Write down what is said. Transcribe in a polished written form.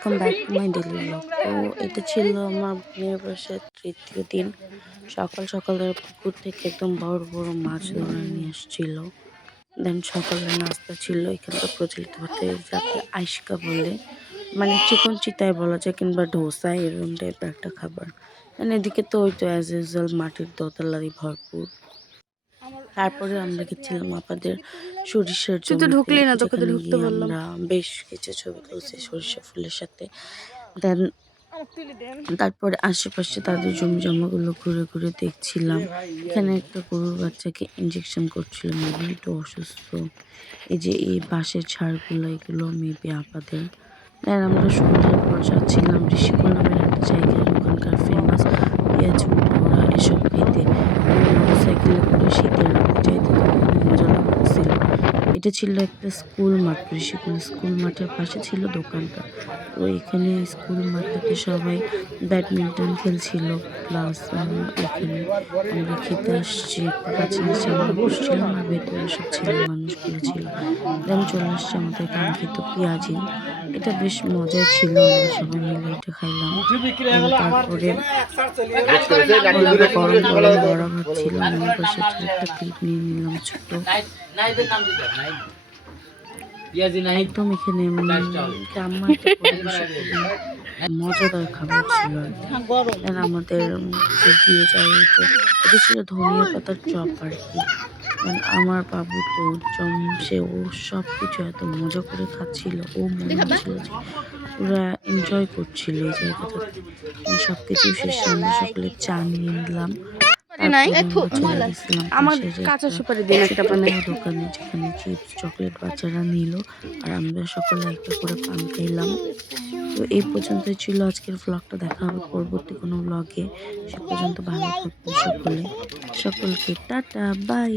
Welcome back to my daily blog. তো এটা ছিল আমার বোনের বাসার তৃতীয় দিন। সকাল সকালের পুকুর থেকে একদম বড় বড় মাছ ধরে নিয়ে আসছিল। দেন সকালের নাস্তা ছিল এখানকার প্রচলিত ভাবে যাকে আইসকা বলে, মানে চিকন চিতায় বলা যায় কিংবা ডোসা এরকম টাইপের একটা খাবার। মানে এদিকে তো ওই তো অ্যাজ ইউজুয়াল মাটির দোতলারই ভরপুর। তারপরে আমরা গেছিলাম আমাদের সরিষার তুই তো জমিতে, ঢুকলি না, তোকে তো যেখানে ঢুকতে গিয়ে বললাম। আমরা বেশ কিছু ছবি তুলছি সরিষা ফুলের সাথে। দেন তারপরে আশেপাশে তাদের জমি জমাগুলো ঘুরে ঘুরে দেখছিলাম। এখানে একটা গরুর বাচ্চাকে ইঞ্জেকশন করছিল, মেবি একটু অসুস্থ। এই যে এই বাঁশের ঝাড়গুলো, এগুলো মেবি আপাদের। দেন আমরা সন্ধ্যার পর যাচ্ছিলাম ঋষিকুল নামের একটা জায়গায়, ওখানকার ফেমাস পেঁয়াজ বড়া এসব খেতে। মোটরসাইকেলে করে শীতের রাতে যাইতে তো খুবই মজা লাগতেছিল। এটা ছিল একটা স্কুল মাঠ, ঋষিকুল স্কুল মাঠের পাশে ছিল দোকানটা। তো এখানে স্কুল মাঠটাতে সবাই ব্যাডমিন্টন খেলছিল, প্লাস এখানে আমরা খেতে আসছি একটা কাছে এসে আমরা বসছিলাম আর ভেতরে সব ছেলে মানুষগুলো ছিল। দেন চলে আসছে আমাদের কাঙ্ক্ষিত পেঁয়াজি। এটা বেশ মজার ছিল, আমরা সবাই মিলে এটা খাইলাম। তারপরে গরম গরম বড়া ভাত ছিল, আমি সেটার একটা ক্লিপ নিয়ে নিলাম ছোট। একদম এখানে গ্রাম্য একটা পরিবেশে খুবই মজাদার খাবার ছিল আর কি। আমাদের দিয়ে যায় এটা ছিল ধনিয়া পাতার চপ আর কি। আমার বাবু তো জমছে, ও সব কিছু এত মজা করে খাচ্ছিল, ও মনে হচ্ছিল যে পুরা এনজয় করছিল এই জায়গাটাতে। সব কিছু শেষে আমরা সকলে চা নিয়ে নিলাম। চলে গেছিলাম দোকানে, যেখানে চিপস চকলেট বাচ্চারা নিল আর আমরা সকলে একটা করে পান খাইলাম। তো এই পর্যন্তই ছিল আজকের ব্লগটা। দেখা হবে পরবর্তী কোনো ব্লগে। সে পর্যন্ত ভালো থাকবেন সকলে। সকলকে টাটা বাই।